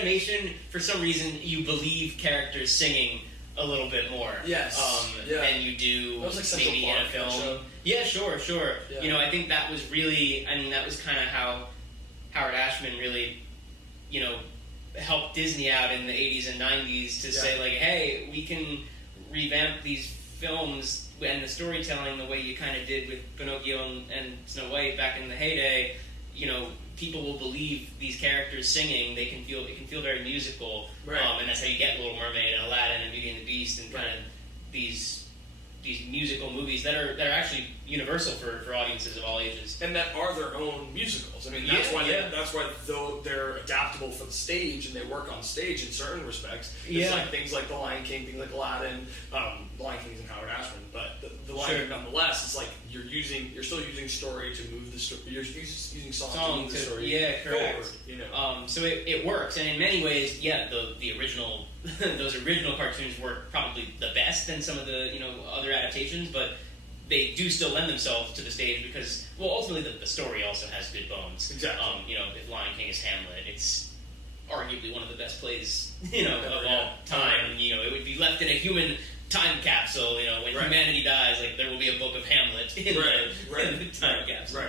animation, for some reason, you believe characters singing a little bit more. Yes. Than you do that was like maybe in a film. Show. Yeah, sure. Yeah. You know, I think that was really, that was kind of how Howard Ashman really, helped Disney out in the 80s and 90s to say, like, hey, we can revamp these films and the storytelling the way you kind of did with Pinocchio and Snow White back in the heyday. People will believe these characters singing. It can feel very musical, right. And that's how you get Little Mermaid and Aladdin and Beauty and the Beast and kind of these musical movies that are actually universal for audiences of all ages, and that are their own musicals. I mean, that's why though they're adaptable for the stage and they work on stage in certain respects. It's like things like The Lion King, things like Aladdin. The Lion King's in Howard Ashman, but the Lion King nonetheless, it's like you're still using story to move the story. You're using song to move the story. Yeah, correct. Forward, So it works, and in many ways, the original those original cartoons were probably the best than some of the other adaptations, but they do still lend themselves to the stage because, ultimately the story also has good bones. Exactly. If Lion King is Hamlet, it's arguably one of the best plays of all time. It would be left in a human time capsule. When humanity dies, like there will be a book of Hamlet in the time capsule. Right.